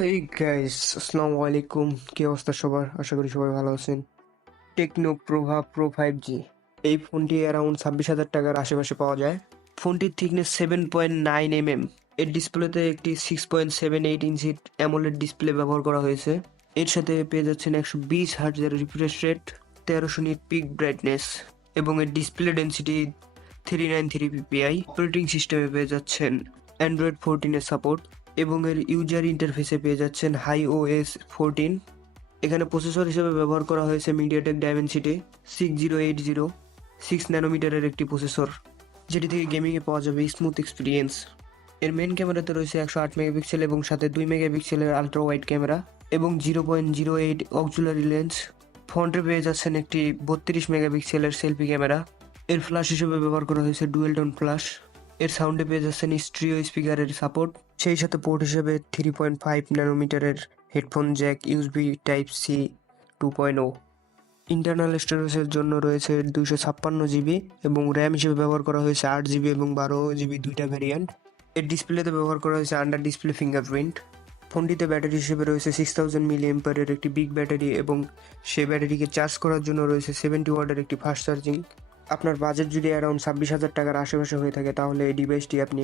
Hey guys, আসসালামু আলাইকুম। কি অবস্থা সবার? আশা করি সবাই ভালো আছেন। টেকনো প্রভা প্রো 5G এই ফোনটি অ্যারাউন্ড 26,000 টাকার আশেপাশে পাওয়া যায়। ফোনটির থিকনেস 7.9 mm। এর ডিসপ্লেতে একটি 6.78 ইঞ্চির অ্যামোলেড ডিসপ্লে ব্যবহার করা হয়েছে। এর সাথে পেয়ে যাচ্ছেন 120 হার্টজের refresh rate, 1300 nit peak brightness এবং এর ডিসপ্লে ডেন্সিটি 393 ppi। অপারেটিং সিস্টেমে পেয়ে যাচ্ছেন অ্যান্ড্রয়েড 14 এর সাপোর্ট এবং এর ইউজার ইন্টারফেসে পেয়ে যাচ্ছেন HiOS 14। এখানে প্রসেসর হিসেবে ব্যবহার করা হয়েছে মিডিয়াটেক ডাইমেনসিটি 6080 6 ন্যানোমিটারের একটি প্রসেসর, যেটি থেকে গেমিংয়ে পাওয়া যাবে স্মুথ এক্সপিরিয়েন্স। এর মেন ক্যামেরাতে রয়েছে 108 মেগাপিক্সেল এবং সাথে 2 মেগাপিক্সেলের আলট্রা ওয়াইড ক্যামেরা এবং 0.08 অক্সিলারি লেন্স। ফ্রন্টে পেয়ে যাচ্ছেন একটি 32 মেগাপিক্সেলের সেলফি ক্যামেরা। এর ফ্ল্যাশ হিসেবে ব্যবহার করা হয়েছে ডুয়েল টোন ফ্ল্যাশ। এর সাউন্ডে পেয়ে যাচ্ছেন স্ট্রিও স্পিকারের সাপোর্ট, সেই সাথে পোর্ট হিসেবে 3.5 ন্যানোমিটারের headphone jack, USB type C 2.0। Internal স্টোরেজের জন্য রয়েছে 256 জিবি এবং র্যাম হিসেবে ব্যবহার করা হয়েছে 8 জিবি এবং 12 জিবি দুইটা ভ্যারিয়েন্ট। এর ডিসপ্লেতে ব্যবহার করা হয়েছে আন্ডার ডিসপ্লে ফিঙ্গারপ্রিন্ট। ফোনটিতে ব্যাটারি হিসেবে রয়েছে 6000 mAh একটি বিগ ব্যাটারি এবং সেই ব্যাটারিকে চার্জ করার জন্য রয়েছে 70 ওয়াটের একটি ফাস্ট চার্জিং। আপনার বাজেট যদি অ্যারাউন্ড 26,000 টাকার আশেপাশে হয়ে থাকে তাহলে এই ডিভাইসটি আপনি